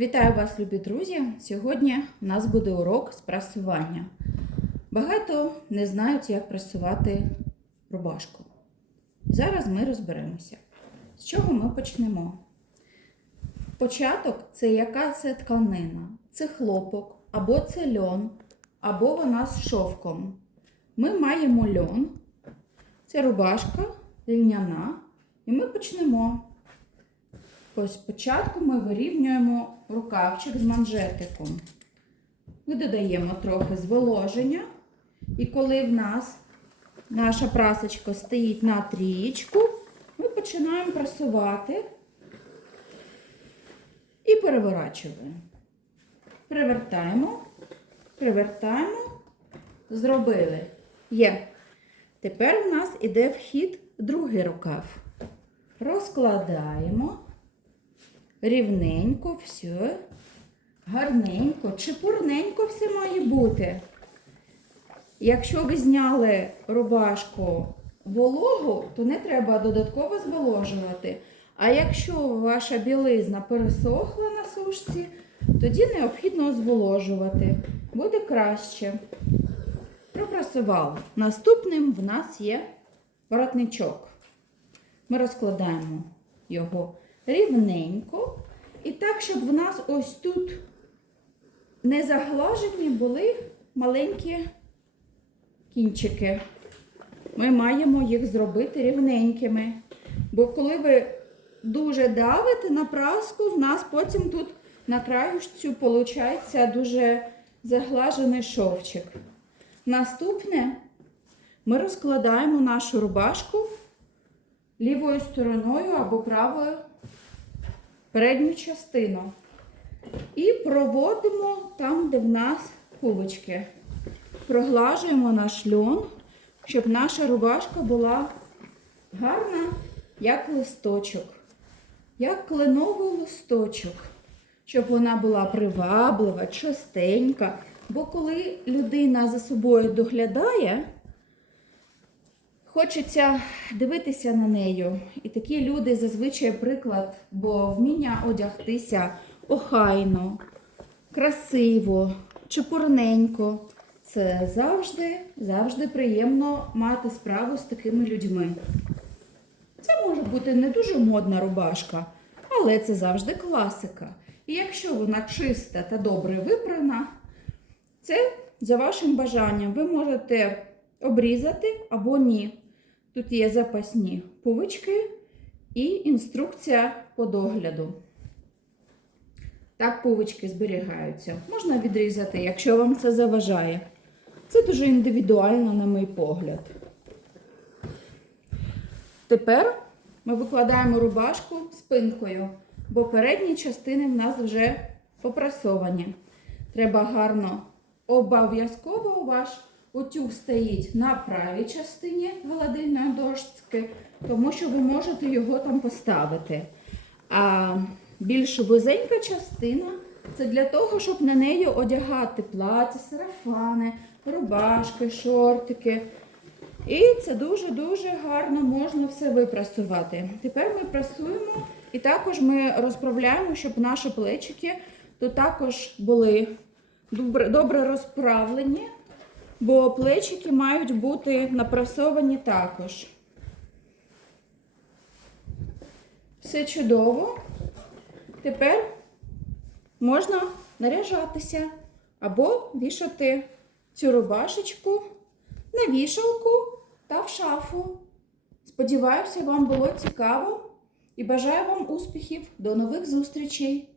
Вітаю вас, любі друзі! Сьогодні у нас буде урок з прасування. Багато не знають, як прасувати рубашку. Зараз ми розберемося. З чого ми почнемо? Початок це яка це тканина, це хлопок, або це льон, або вона з шовком. Ми маємо льон, це рубашка льняна, і ми почнемо. Ось спочатку ми вирівнюємо рукавчик з манжетиком. Ми додаємо трохи зволоження. І коли в нас наша прасочка стоїть на трієчку, ми починаємо прасувати і переворачуємо. Перевертаємо, перевертаємо, зробили. Є. Тепер в нас іде вхід другий рукав. Розкладаємо рівненько, все, гарненько, чепурненько все має бути. Якщо ви зняли рубашку вологу, то не треба додатково зволожувати. А якщо ваша білизна пересохла на сушці, тоді необхідно зволожувати. Буде краще. Пропрасували. Наступним в нас є воротничок. Ми розкладаємо його рівненько. І так, щоб в нас ось тут не заглажені були маленькі кінчики. Ми маємо їх зробити рівненькими. Бо коли ви дуже давите на праску, в нас потім тут на краюшцю виходить дуже заглажений шовчик. Наступне ми розкладаємо нашу рубашку лівою стороною або правою передню частину. І проводимо там, де в нас кулочки. Проглажуємо наш льон, щоб наша рубашка була гарна, як листочок, як кленовий листочок, щоб вона була приваблива, чистенька. Бо коли людина за собою доглядає, Хочеться дивитися на нею. І такі люди зазвичай приклад, бо вміння одягтися охайно, красиво, чепурненько. Це завжди, завжди приємно мати справу з такими людьми. Це може бути не дуже модна рубашка, але це завжди класика. І якщо вона чиста та добре випрана, це за вашим бажанням. Ви можете обрізати або ні. Тут є запасні пувички і інструкція по догляду. Так пувички зберігаються. Можна відрізати, якщо вам це заважає. Це дуже індивідуально, на мій погляд. Тепер ми викладаємо рубашку спинкою, бо передні частини в нас вже попрасовані. Треба гарно обов'язково ваш утюг стоїть на правій частині холодильної дошки, тому що ви можете його там поставити. А більш вузенька частина це для того, щоб на неї одягати плаття, сарафани, рубашки, шортики. І це дуже-дуже гарно можна все випрасувати. Тепер ми прасуємо і також ми розправляємо, щоб наші плечики тут також були добре розправлені, бо плечики мають бути напрасовані також. Все чудово. Тепер можна наряжатися або вішати цю рубашечку на вішалку та в шафу. Сподіваюся, вам було цікаво і бажаю вам успіхів. До нових зустрічей!